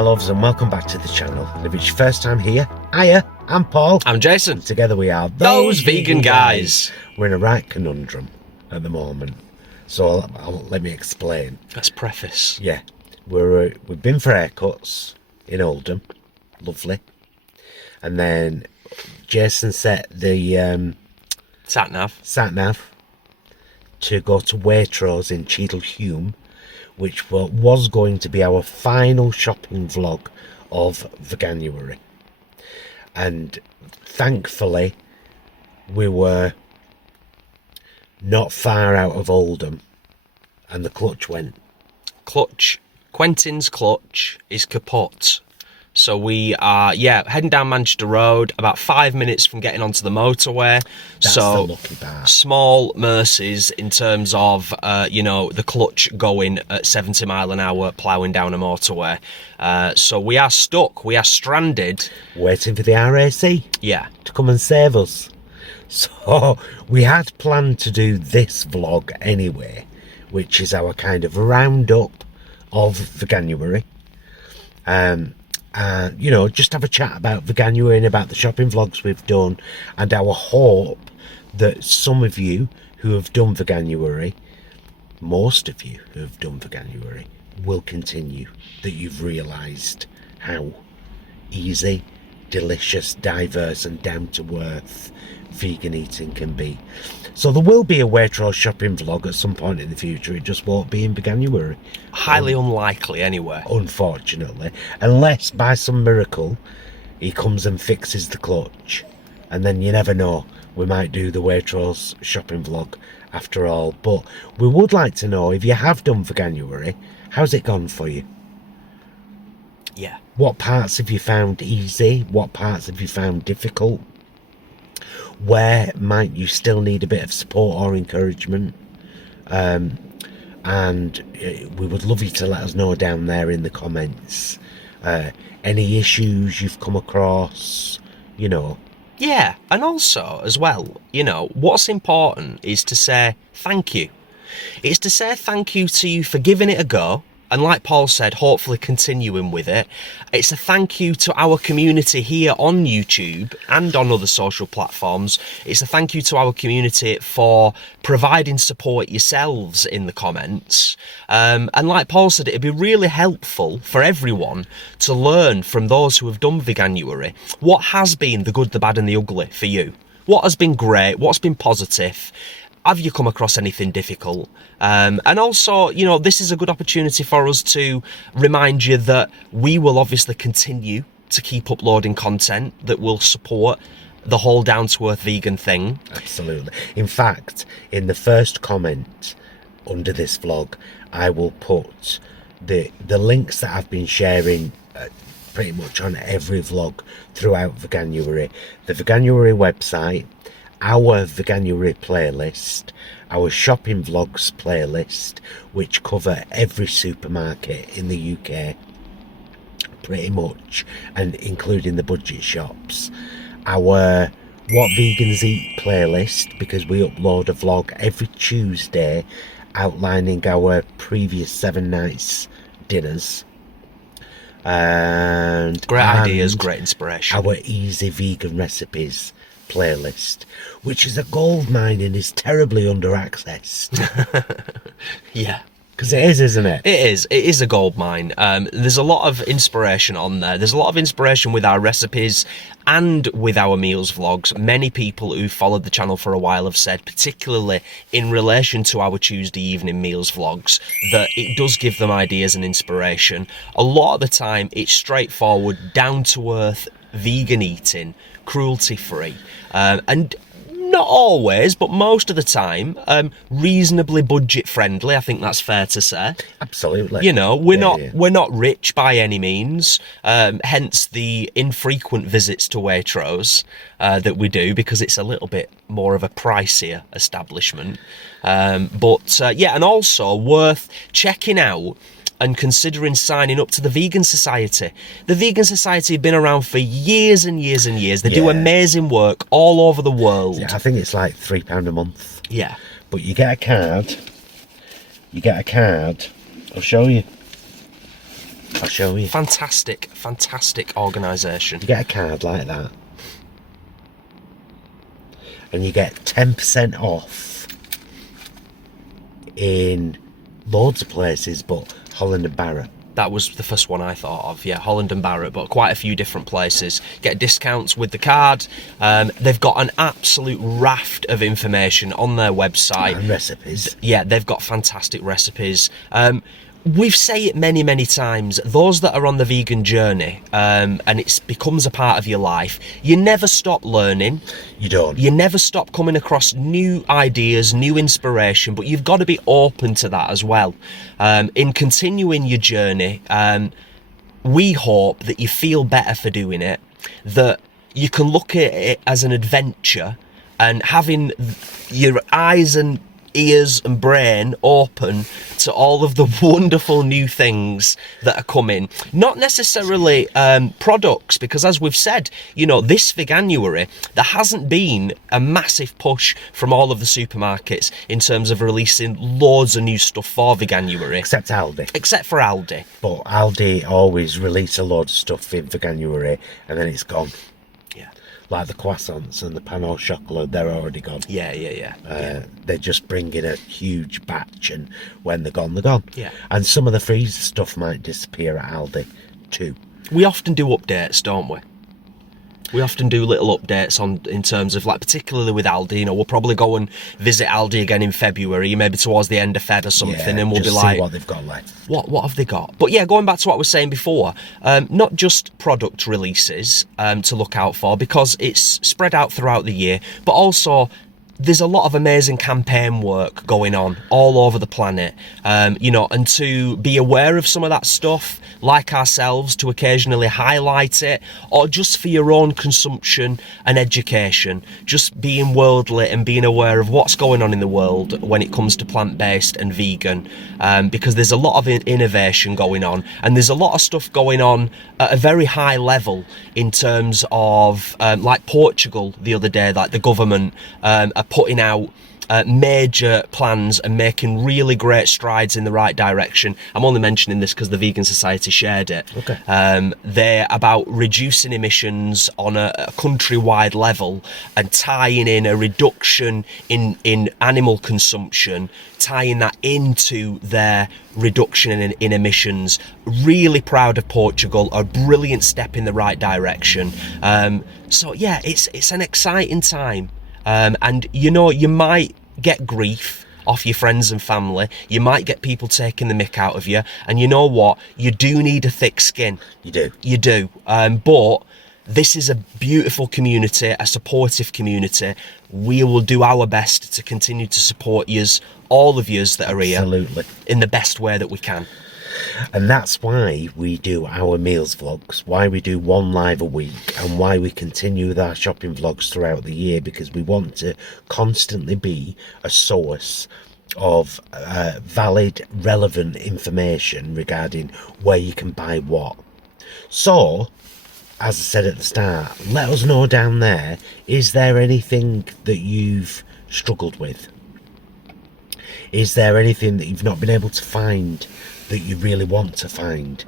my loves, and welcome back to the channel. And if it's your first time here, hiya, I'm Paul. I'm Jason. And together we are those vegan guys. We're in a right conundrum at the moment, so let me explain. Let's preface. Yeah, we've been for haircuts in Oldham, lovely, and then Jason set the sat nav to go to Waitrose in Cheadle-Hulme, which was going to be our final shopping vlog of Veganuary. And thankfully, we were not far out of Oldham, and the clutch went. Quentin's clutch is kaput. So we are, heading down Manchester Road, about 5 minutes from getting onto the motorway. That's so the lucky part. Small mercies in terms of, the clutch going at 70 mile an hour, ploughing down a motorway. So we are stuck, we are stranded. Waiting for the RAC to come and save us. So we had planned to do this vlog anyway, which is our kind of roundup of Veganuary. Just have a chat about Veganuary and about the shopping vlogs we've done, and our hope that some of you who have done Veganuary, most of you who have done Veganuary, will continue, that you've realised how easy, delicious, diverse and down-to-earth vegan eating can be. So there will be a Waitrose shopping vlog at some point in the future. It just won't be in Veganuary. Highly unlikely anyway. Unfortunately. Unless by some miracle he comes and fixes the clutch. And then you never know. We might do the Waitrose shopping vlog after all. But we would like to know, if you have done Veganuary, how's it gone for you? Yeah. What parts have you found easy? What parts have you found difficult? Where might you still need a bit of support or encouragement? And we would love you to let us know down there in the comments. Any issues you've come across, Yeah, and also, as well, what's important is to say thank you. It's to say thank you to you for giving it a go. And like Paul said, hopefully continuing with it. It's a thank you to our community here on YouTube and on other social platforms. It's a thank you to our community for providing support yourselves in the comments. And like Paul said, it'd be really helpful for everyone to learn from those who have done Veganuary. What has been the good, the bad and the ugly for you? What has been great? What's been positive? Have you come across anything difficult? And also, this is a good opportunity for us to remind you that we will obviously continue to keep uploading content that will support the whole down-to-earth vegan thing. Absolutely. In fact, in the first comment under this vlog, I will put the links that I've been sharing pretty much on every vlog throughout Veganuary. The Veganuary website, our Veganuary playlist, our shopping vlogs playlist, which cover every supermarket in the UK pretty much, and including the budget shops, our What Vegans Eat playlist, because we upload a vlog every Tuesday outlining our previous 7 nights dinners, and great ideas, great inspiration, our easy vegan recipes playlist, which is a goldmine and is terribly under accessed. Yeah, because it is, isn't it? It is a goldmine. There's a lot of inspiration on there. There's a lot of inspiration with our recipes and with our meals vlogs. Many people who followed the channel for a while have said, particularly in relation to our Tuesday evening meals vlogs, that it does give them ideas and inspiration. A lot of the time it's straightforward, down to earth vegan eating, cruelty free, and not always, but most of the time, reasonably budget friendly. I think that's fair to say. Absolutely. We're not rich by any means. Hence the infrequent visits to Waitrose that we do, because it's a little bit more of a pricier establishment. And also worth checking out and considering signing up to the Vegan Society. The Vegan Society have been around for years and years and years. They do amazing work all over the world. Yeah, I think it's like £3 a month. Yeah. But you get a card. I'll show you. I'll show you. Fantastic organisation. You get a card like that, and you get 10% off in loads of places, but Holland and Barrett. That was the first one I thought of, yeah, Holland and Barrett, but quite a few different places. Get discounts with the card. They've got an absolute raft of information on their website. And recipes. Yeah, they've got fantastic recipes. We've said it many, many times, those that are on the vegan journey, and it becomes a part of your life, you never stop learning. You don't. You never stop coming across new ideas, new inspiration, but you've got to be open to that as well. In continuing your journey, we hope that you feel better for doing it, that you can look at it as an adventure, and having your eyes and ears and brain open to all of the wonderful new things that are coming. Not necessarily products, because as we've said, you know, this Veganuary, there hasn't been a massive push from all of the supermarkets in terms of releasing loads of new stuff for Veganuary. Except Aldi. Except for Aldi. But Aldi always release a load of stuff in Veganuary and then it's gone. Yeah. Like the croissants and the pain au chocolat, they're already gone. Yeah. They're just bringing a huge batch, and when they're gone, they're gone. Yeah. And some of the freezer stuff might disappear at Aldi too. We often do updates, don't we? We often do little updates in terms of, like, particularly with Aldi. You know, we'll probably go and visit Aldi again in February, maybe towards the end of Feb or something, Yeah, and we'll just be see like, what they've got left. What have they got? But yeah, going back to what I was saying before, not just product releases to look out for, because it's spread out throughout the year, but also there's a lot of amazing campaign work going on all over the planet, you know, and to be aware of some of that stuff, like ourselves, to occasionally highlight it, or just for your own consumption and education, just being worldly and being aware of what's going on in the world when it comes to plant-based and vegan, because there's a lot of innovation going on, and there's a lot of stuff going on at a very high level in terms of, like Portugal the other day, like the government are putting out major plans and making really great strides in the right direction. I'm only mentioning this because the Vegan Society shared it. Okay. They're about reducing emissions on a countrywide level and tying in a reduction in animal consumption, tying that into their reduction in emissions. Really proud of Portugal, a brilliant step in the right direction. So yeah, it's an exciting time. And you know, you might get grief off your friends and family, you might get people taking the mick out of you, and you know what, you do need a thick skin. You do. But this is a beautiful community, a supportive community. We will do our best to continue to support yous, all of yous that are here. Absolutely. In the best way that we can. And that's why we do our meals vlogs, why we do one live a week, and why we continue with our shopping vlogs throughout the year, because we want to constantly be a source of valid, relevant information regarding where you can buy what. So, as I said at the start, let us know down there, is there anything that you've struggled with? Is there anything that you've not been able to find that you really want to find?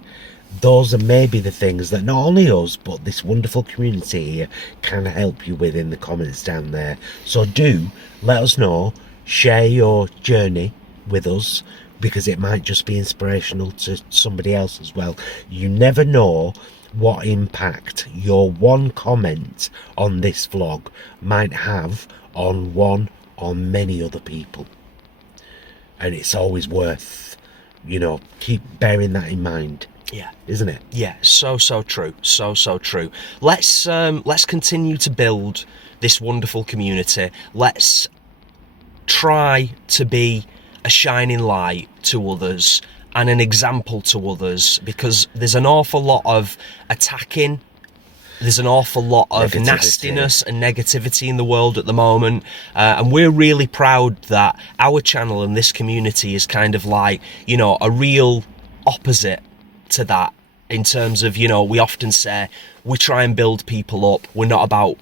Those are maybe the things that not only us, but this wonderful community here can help you with in the comments down there. So do let us know, share your journey with us, because it might just be inspirational to somebody else as well. You never know what impact your one comment on this vlog might have on one or many other people. And it's always worth, you know, keep bearing that in mind. Yeah. Isn't it? Yeah, so true. So true. Let's continue to build this wonderful community. Let's try to be a shining light to others and an example to others, because there's an awful lot of attacking, there's an awful lot of nastiness and negativity in the world at the moment, and we're really proud that our channel and this community is kind of like, you know, a real opposite to that in terms of, you know, we often say we try and build people up. We're not about,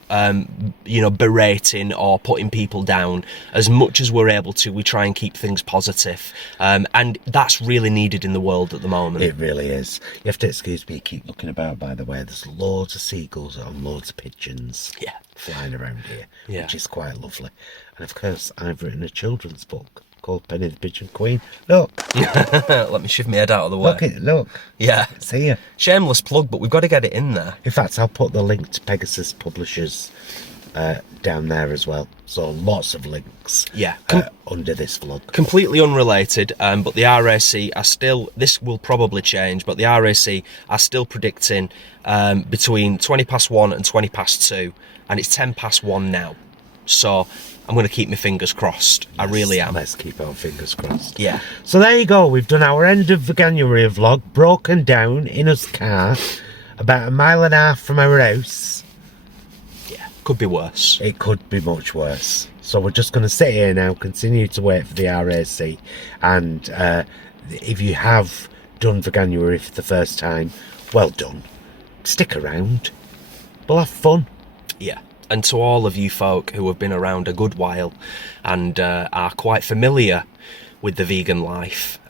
you know, berating or putting people down. As much as we're able to, we try and keep things positive. And that's really needed in the world at the moment. It really is. You have to excuse me, keep looking about, by the way. There's loads of seagulls and loads of pigeons flying around here, which is quite lovely. And of course, I've written a children's book called Penny the Pigeon Queen. Look. Let me shift my head out of the way. Look. Yeah. It's here. Shameless plug, but we've got to get it in there. In fact, I'll put the link to Pegasus Publishers down there as well. So lots of links under this vlog. Completely unrelated, but the RAC are still, this will probably change, but the RAC are still predicting between 20 past 1 and 20 past 2, and it's 10 past 1 now. So I'm going to keep my fingers crossed. Yes, I really am. Let's keep our fingers crossed. Yeah. So there you go. We've done our end of Veganuary vlog, broken down in his car, about 1.5 miles from our house. Yeah, could be worse. It could be much worse. So we're just going to sit here now, continue to wait for the RAC. And if you have done Veganuary for the first time, well done. Stick around. We'll have fun. Yeah. And to all of you folk who have been around a good while and are quite familiar with the vegan life,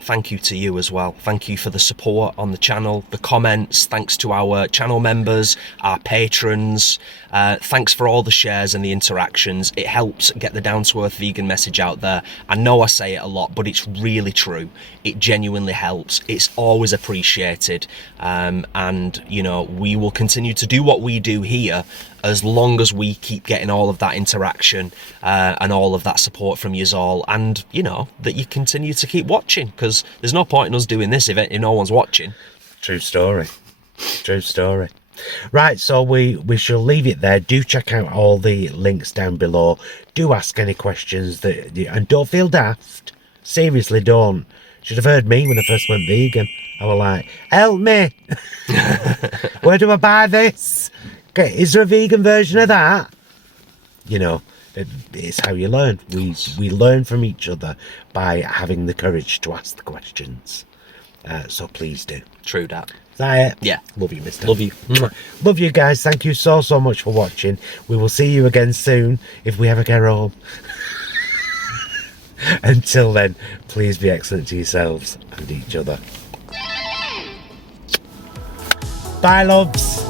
thank you to you as well. Thank you for the support on the channel, the comments. Thanks to our channel members, our patrons. Thanks for all the shares and the interactions. It helps get the down-to-earth vegan message out there. I know I say it a lot, but it's really true. It genuinely helps. It's always appreciated. And, you know, we will continue to do what we do here as long as we keep getting all of that interaction and all of that support from yous all, and, you know, that you continue to keep watching, because there's no point in us doing this if no one's watching. True story. True story. Right, so we shall leave it there. Do check out all the links down below. Do ask any questions, and don't feel daft. Seriously, don't. Should have heard me when I first went vegan. I was like, help me. Where do I buy this? Okay, is there a vegan version of that? You know, it's how you learn. We learn from each other by having the courage to ask the questions. So please do. True that. Is that it? Yeah. Love you, mister. Love you. Love you guys. Thank you so much for watching. We will see you again soon if we ever get home. Until then, please be excellent to yourselves and each other. Bye, loves.